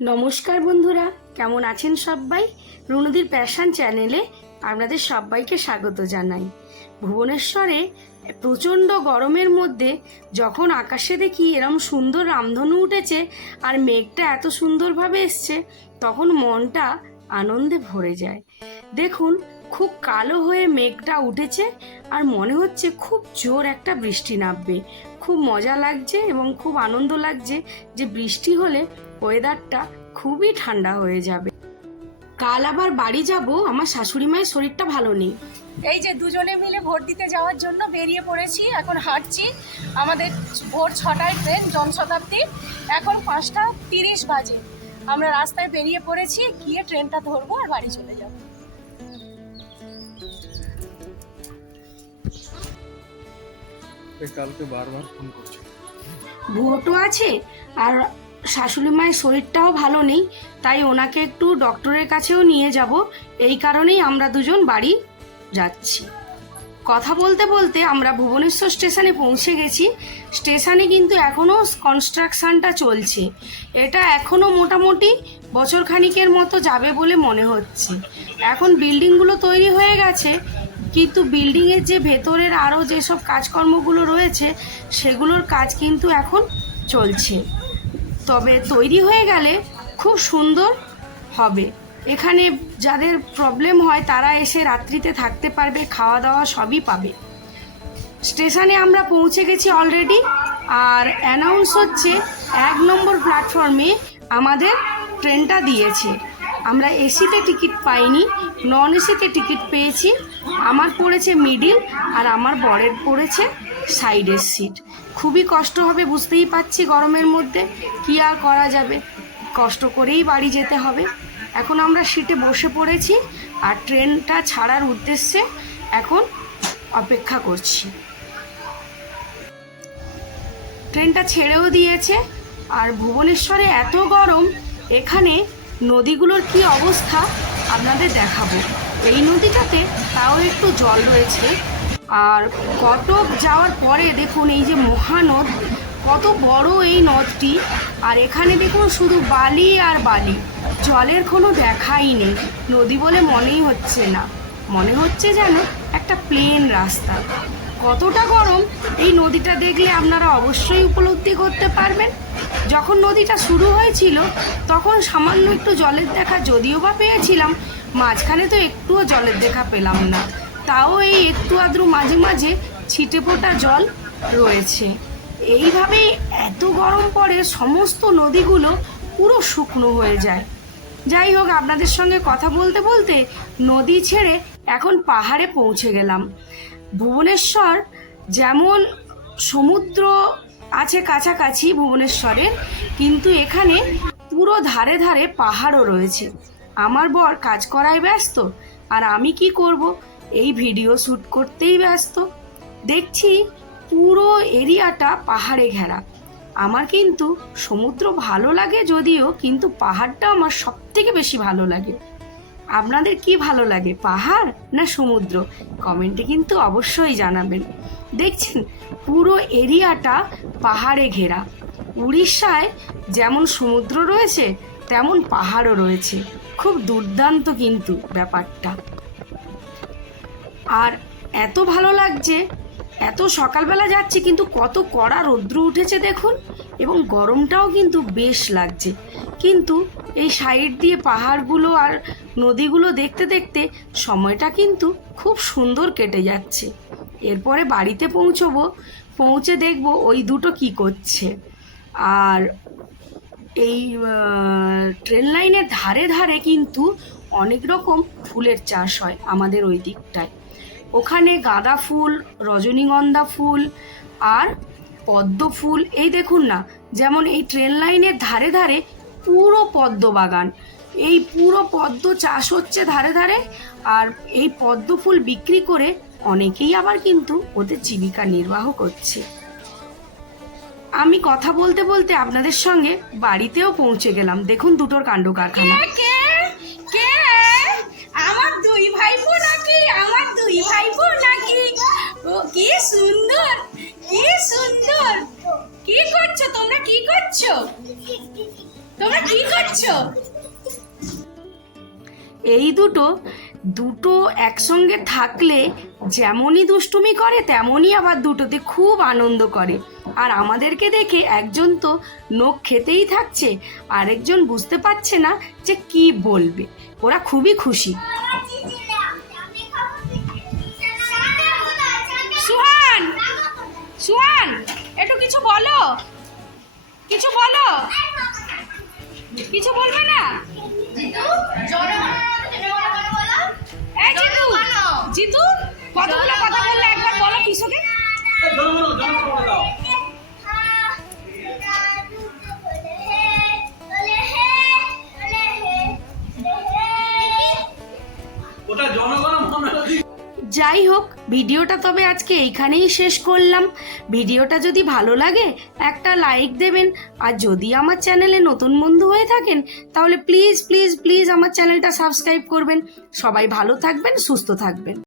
নমস্কার বন্ধুরা, কেমন আছেন সবাই? রুনুদির প্যাশন চ্যানেলে আপনাদের সবাইকে স্বাগত জানাই। ভুবনেশ্বরে প্রচণ্ড গরমের মধ্যে যখন আকাশে দেখি এরম সুন্দর রামধনু উঠেছে আর মেঘটা এত সুন্দরভাবে এসছে, তখন মনটা আনন্দে ভরে যায়। দেখুন, খুব কালো হয়ে মেঘটা উঠেছে আর মনে হচ্ছে খুব জোর একটা বৃষ্টি নামবে। খুব মজা লাগছে এবং খুব আনন্দ লাগছে যে বৃষ্টি হলে ওয়েদারটা খুবই ঠান্ডা হয়ে যাবে। কাল আবার বাড়ি যাব, আমার শাশুড়ি মায়ের শরীরটা ভালো নেই। এই যে দুজনে মিলে ভোট দিতে যাওয়ার জন্য বেরিয়ে পড়েছি, এখন হাঁটছি। আমাদের ভোর 6টায় ট্রেন, জনশতাব্দী। এখন 5:30 বাজে। আমরা রাস্তায় বেরিয়ে পড়েছি, গিয়ে ট্রেনটা ধরবো আর বাড়ি চলে যাব। কালকে বারবার ফোন করছে, ভোটও আছে আর শাশুড়ি মায়ের শরীরটাও ভালো নেই, তাই ওনাকে একটু ডক্টরের কাছেও নিয়ে যাব। এই কারণেই আমরা দুজন বাড়ি যাচ্ছি। কথা বলতে বলতে আমরা ভুবনেশ্বর স্টেশনে পৌঁছে গেছি। স্টেশনে কিন্তু এখনও কনস্ট্রাকশনটা চলছে। এটা এখনও মোটামুটি বছর খানিকের মতো যাবে বলে মনে হচ্ছে। এখন বিল্ডিংগুলো তৈরি হয়ে গেছে, কিন্তু বিল্ডিংয়ের যে ভেতরের আরও যেসব কাজকর্মগুলো রয়েছে সেগুলোর কাজ কিন্তু এখন চলছে। তবে তৈরি হয়ে গেলে খুব সুন্দর হবে। এখানে যাদের প্রবলেম হয় তারা এসে রাত্রিতে থাকতে পারবে, খাওয়া দাওয়া সবই পাবে। স্টেশনে আমরা পৌঁছে গেছি অলরেডি, আর অ্যানাউন্স হচ্ছে 1 নম্বর প্ল্যাটফর্মে আমাদের ট্রেনটা দিয়েছে। আমরা এসিতে টিকিট পাইনি, নন এসিতে টিকিট পেয়েছি। আমার পড়েছে মিডিল আর আমার বরের পড়েছে সাইডের সিট। খুবই কষ্ট হবে, বুঝতেই পারছি গরমের মধ্যে, কি আর করা যাবে, কষ্ট করেই বাড়ি যেতে হবে। এখন আমরা সিটে বসে পড়েছি আর ট্রেনটা ছাড়ার উদ্দেশ্যে এখন অপেক্ষা করছি। ট্রেনটা ছেড়েও দিয়েছে। আর ভুবনেশ্বরে এত গরম, এখানে নদীগুলোর কি অবস্থা আপনাদের দেখাবো। এই নদীটাতে তাও একটু জল রয়েছে। আর কটক যাওয়ার পরে দেখুন এই যে মহানদ, কত বড় এই নদটি। আর এখানে দেখুন শুধু বালি আর বালি, জলের কোনো দেখাই নেই। নদী বলে মনেই হচ্ছে না, মনে হচ্ছে যেন একটা প্লেন রাস্তা। কতটা গরম এই নদীটা দেখলে আপনারা অবশ্যই উপলব্ধি করতে পারবেন। যখন নদীটা শুরু হয়েছিল তখন সামান্য একটু জলের দেখা যদিও বা পেয়েছিলাম, মাঝখানে তো একটুও জলের দেখা পেলাম না। তাও এই একটু আদ্রু মাঝে মাঝে ছিটে ফোটা জল রয়েছে। এইভাবেই এত গরম পড়ে সমস্ত নদীগুলো পুরো শুকনো হয়ে যায়। যাই হোক, আপনাদের সঙ্গে কথা বলতে বলতে নদী ছেড়ে এখন পাহাড়ে পৌঁছে গেলাম। ভুবনেশ্বর যেমন সমুদ্র আছে কাছাকাছি ভুবনেশ্বরের, কিন্তু এখানে পুরো ধারে ধারে পাহাড়ও রয়েছে। আমার বর কাজ করায় ব্যস্ত আর আমি কি করব, এই ভিডিও শ্যুট করতেই ব্যস্ত। দেখছি পুরো এরিয়াটা পাহাড়ে ঘেরা। আমার কিন্তু সমুদ্র ভালো লাগে যদিও, কিন্তু পাহাড়টা আমার সব থেকে বেশি ভালো লাগে। আপনাদের কি ভালো লাগে, পাহাড় না সমুদ্র? কমেন্টে কিন্তু অবশ্যই জানাবেন। দেখছেন পুরো এরিয়াটা পাহাড়ে ঘেরা। উড়িষ্যায় যেমন সমুদ্র রয়েছে তেমন পাহাড়ও রয়েছে। খুব দুর্দান্ত কিন্তু ব্যাপারটা। আর এত ভালো লাগছে, এত সকালবেলা যাচ্ছে কিন্তু কত কড়া রৌদ্র উঠেছে দেখুন, এবং গরমটাও কিন্তু বেশ লাগছে। কিন্তু এই সাইড দিয়ে পাহাড়গুলো আর নদীগুলো দেখতে দেখতে সময়টা কিন্তু খুব সুন্দর কেটে যাচ্ছে। এরপরে বাড়িতে পৌঁছবো, পৌঁছে দেখব ওই দুটো কি করছে। আর এই ট্রেন লাইনের ধারে ধারে কিন্তু অনেক রকম ফুলের চাষ হয় আমাদের ওই দিকটায়। ওখানে গাঁদা ফুল, রজনীগন্ধা ফুল আর পদ্ম ফুল। এই দেখুন না, যেমন এই ট্রেন লাইনের ধারে ধারে পুরো পদ্ম বাগান, এই পুরো পদ্ম চাষ হচ্ছে ধারে ধারে। আর এই পদ্ম ফুল বিক্রি করে অনেকেই আবার কিন্তু ওদের জীবিকা নির্বাহ করছে। আমি কথা বলতে বলতে আপনাদের সঙ্গে বাড়িতেও পৌঁছে গেলাম। দেখুন দুটোর কাণ্ড কারখানা। আমার দুই ভাইপো নাকি? আমার দুই ভাইপো নাকি? ও কি সুন্দর, কি সুন্দর! কি করছো তোমরা, কি করছো? তোমরা কি করছো? এই দুটো একসঙ্গে থাকলে যেমনই দুষ্টুমি করে তেমনই আবার দুটোতে খুব আনন্দ করে। আর আমাদেরকে দেখে একজন তো নখ খেতেই থাকছে, আরেকজন বুঝতে পারছে না যে কি বলবে। ওরা খুবই খুশি। সুহান, সুহান, একটু কিছু বলো, কিছু বলো। কিছু বলবে না? এই জিতু, জিতু কতগুলো কথা বললে একবার বলো পিছনে। যাই হোক, ভিডিওটা তবে আজকে এইখানেই শেষ করলাম। ভিডিওটা যদি ভালো লাগে একটা লাইক দেবেন, আর যদি আমার চ্যানেলে নতুন বন্ধু হয়ে থাকেন তাহলে প্লিজ প্লিজ প্লিজ আমার চ্যানেলটা সাবস্ক্রাইব করবেন। সবাই ভালো থাকবেন, সুস্থ থাকবেন।